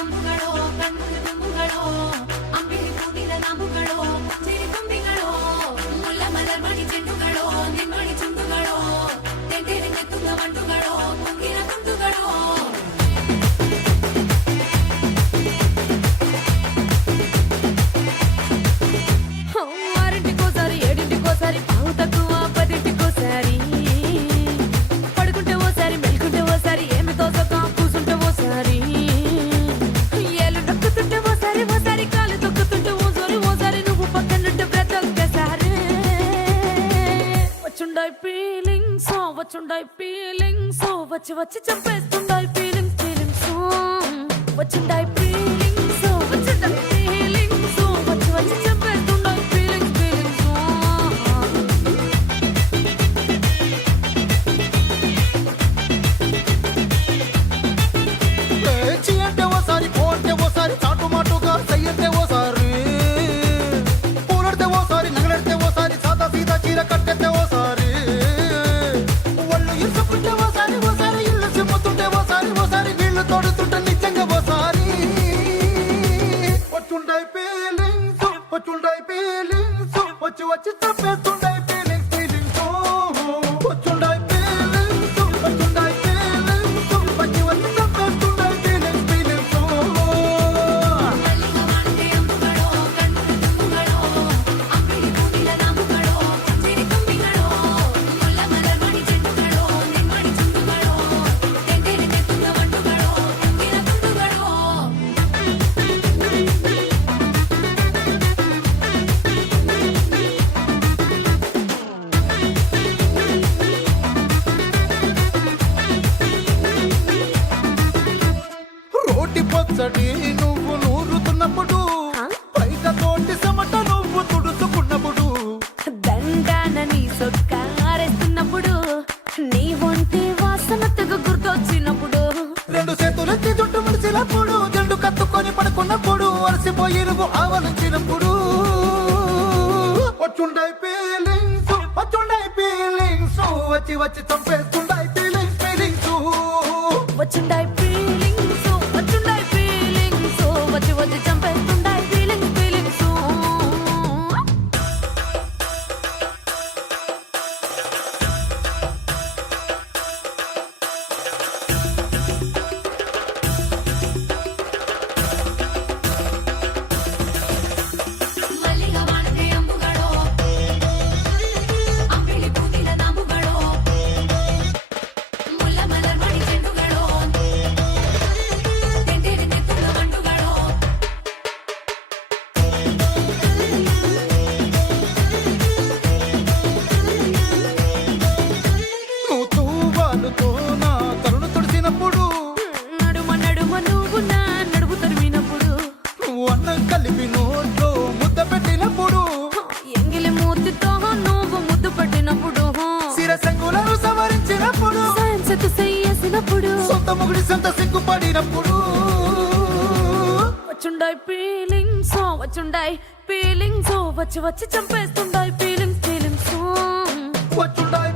ಅಂಬುಗಳೋ ಕಣ್ಣುಗಳ ತುಂಬುಗಳೋ ಅಂಬಿಳಿ ಹೂವಿನ ನಾಮುಗಳೋ ಚಿರಿ ತುಂಬಿಗಳೋ ಮುಲ್ಲ ಮಲರ್ ಮಣಿ ಚೆಂಡುಗಳೋ ನಿಮ್ಮಣಿ ಚುಂಡುಗಳೋ ತೆಂಟೆರೆ ನೆತ್ತುಗ ಮಂಡುಗಳೋ ಮುಂಗಿನ ತುಂಡುಗಳೋ ఆరింటికోసారి ఏడింటికోసారి పావు తక్కువ పదింటికోసారి పడుకుంటే ఓసారి మెలుకుంటే ఓసారి ఏమి తోసక కూసుంటే ఓసారి ఏళ్ళు నొక్కుతుంటే ఓసారి ఓసారి కాలు తొక్కుతుంటే ఓసారి ఓసారి నువ్వు పక్కనుంటే బ్రతొక్కసారి వచ్చుండాయి ఫీలింగ్స్ వచ్చి వచ్చి చంపేస్తుండాయి ఫీలింగ్స్ వచ్చుండాయి ఫీలింగ్స్ వచ్చుండాయి ఫీలింగ్స్ వచ్చి వచ్చి చంపేస్తుండాయి ఫీలింగ్స్ పేచి అంటే ఓసారి పోంటే ఓసారి చాటు మాటుగా సయ్యంటే ఓసారి పూలడితే ఓసారి నగలడితే ఓసారి సాదా సీదా చీర కట్టెత్తే ఓసారి ఒళ్ళు ఇసుకుంటే ఓసారి ఓసారి ఇల్లు సిమ్ముతుంటే ఓసారి ఓసారి వీళ్ళు తోడుతుంటే నిజంగా ఓసారి వచ్చుండాయి ఫీలింగ్స్ వచ్చి వచ్చి చంపేస్తుండాయి ఫీలింగ్స్ వచ్చుండాయి ఫీలింగ్స్ వచ్చి వచ్చి చంపేస్తుండాయి ఫీలింగ్స్ మల్లిగా వాడితే అంబుಗಳೋ కಣ್ಣుల తుంబుಗಳೋ అంబిలి హూవిన నామುಗಳೋ చిరి ತುಂಬಿಗಳೋ ముల్ల మలర్ మణి చెండుಗಳೋ నిమ్మడి చుండుಗಳೋ తెంటెರೆ నెత్తుಗ మండుಗಳೋ ಮುಂಗಿನ ತುಂಡುಗಳೋ రోటి పచ్చడి నువ్వు నూరుతున్నప్పుడు బయట తోటి సమట నువ్వు తుడుచుకున్నప్పుడు దండాన నీ సొక్కారేస్తున్నప్పుడు నీ ఒంటి వాసన తెగ గుర్తొచ్చినప్పుడు రెండు చేతులెత్తి జుట్టు ముడిచినప్పుడు జండు కత్తుకొని పడుకున్నప్పుడు అలసిపోయి నువ్వు ఆవలించినప్పుడు వచ్చుండాయి ఫీలింగ్స్ వచ్చి వచ్చి చంపేస్తుండాయి ఫీలింగ్స్ వచ్చుండాయి ఫీలింగ్స్ వచ్చి వచ్చి చంపేస్తుండాయి ఫీలింగ్స్ మల్లిగా వాడితే అంబుಗಳೋ అంబిలి హೂವಿನ ನಾಮುಗಳೋ ಮುಲ್ಲ ಮಲರ್ ಮಣಿ ಚೆಂಡುಗಳೋ ತೆಂಟೆರೆ ನೆತ್ತುಗ ಮಂಡುಗಳೋ నువ్వు తూవాలుతో నా తరుణ తుడిచినప్పుడు నడుమ నడుమ నువ్వు నా నడుము తరిమినప్పుడు నువ్వు అన్నం కలిపి నోట్లో ముద్ద పెట్టినప్పుడు ఎంగిలి మూతితో నువ్వు ముద్దు పట్టినప్పుడు శిరసంగులను సవరించినప్పుడు సైన్స్ చెయ్యేసినప్పుడు సొంత ముగుడి సొంత సిగ్గుపడినప్పుడు వచ్చుండాయి ఫీలింగ్స్ వచ్చి వచ్చి చంపేస్తుండాయి ఫీలింగ్స్ వచ్చుండాయి